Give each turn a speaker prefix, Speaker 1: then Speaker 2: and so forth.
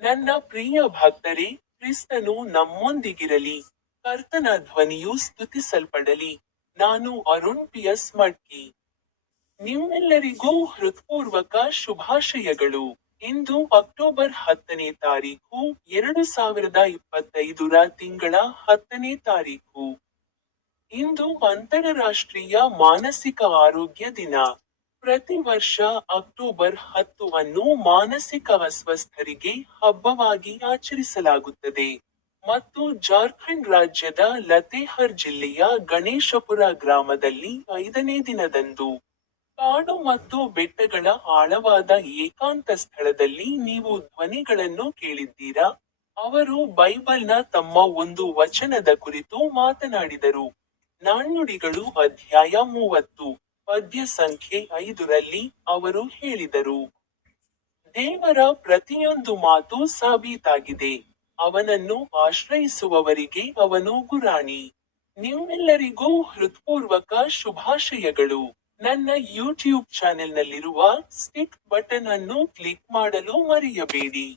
Speaker 1: ನನ್ನ ಪ್ರಿಯ ಭಕ್ತರೇ, ಕ್ರಿಸ್ತನು ನಮ್ಮೊಂದಿಗಿರಲಿ, ಕರ್ತನ ಧ್ವನಿಯು ಸ್ತುತಿಸಲ್ಪಡಲಿ. ನಾನು ಅರುಣ್ ಪಿಯಸ್ ಮಡ್ಕಿ. ನಿಮ್ಮೆಲ್ಲರಿಗೂ ಹೃತ್ಪೂರ್ವಕ ಶುಭಾಶಯಗಳು. ಇಂದು ಅಕ್ಟೋಬರ್ ಹತ್ತನೇ ತಾರೀಕು ಎರಡು ಸಾವಿರದ ಇಪ್ಪತ್ತೈದರ ತಿಂಗಳ ಹತ್ತನೇ ತಾರೀಕು ಇಂದು ಅಂತಾರಾಷ್ಟ್ರೀಯ ಮಾನಸಿಕ ಆರೋಗ್ಯ ದಿನ. ಪ್ರತಿ ವರ್ಷ ಅಕ್ಟೋಬರ್ ಹತ್ತುವನ್ನು ಮಾನಸಿಕ ಅಸ್ವಸ್ಥರಿಗೆ ಹಬ್ಬವಾಗಿ ಆಚರಿಸಲಾಗುತ್ತದೆ ಮತ್ತು ಜಾರ್ಖಂಡ್ ರಾಜ್ಯದ ಲತೇಹರ್ ಜಿಲ್ಲೆಯ ಗಣೇಶಪುರ ಗ್ರಾಮದಲ್ಲಿ ಐದನೇ ದಿನದಂದು ಕಾಡು ಮತ್ತು ಬೆಟ್ಟಗಳ ಆಳವಾದ ಏಕಾಂತ ಸ್ಥಳದಲ್ಲಿ ನೀವು ಧ್ವನಿಗಳನ್ನು ಕೇಳಿದ್ದೀರಾ? ಅವರು ಬೈಬಲ್ನ ತಮ್ಮ ಒಂದು ವಚನದ ಕುರಿತು ಮಾತನಾಡಿದರು. ನಾಣ್ಣುಡಿಗಳು ಅಧ್ಯಾಯ ಮೂವತ್ತು. ಪದ್ಯ ಸಂಖ್ಯೆ ಐದರಲ್ಲಿ ಅವರು ಹೇಳಿದರು, ದೇವರ ಪ್ರತಿಯೊಂದು ಮಾತು ಸಾಬೀತಾಗಿದೆ. ಅವನನ್ನು ಆಶ್ರಯಿಸುವವರಿಗೆ ಅವನು ಗುರಾಣಿ. ನಿಮ್ಮೆಲ್ಲರಿಗೂ ಹೃತ್ಪೂರ್ವಕ ಶುಭಾಶಯಗಳು. ನನ್ನ ಯೂಟ್ಯೂಬ್ ಚಾನೆಲ್ನಲ್ಲಿರುವ ಸ್ಟಿಕ್ ಬಟನ್ ಅನ್ನು ಕ್ಲಿಕ್ ಮಾಡಲು ಮರೆಯಬೇಡಿ.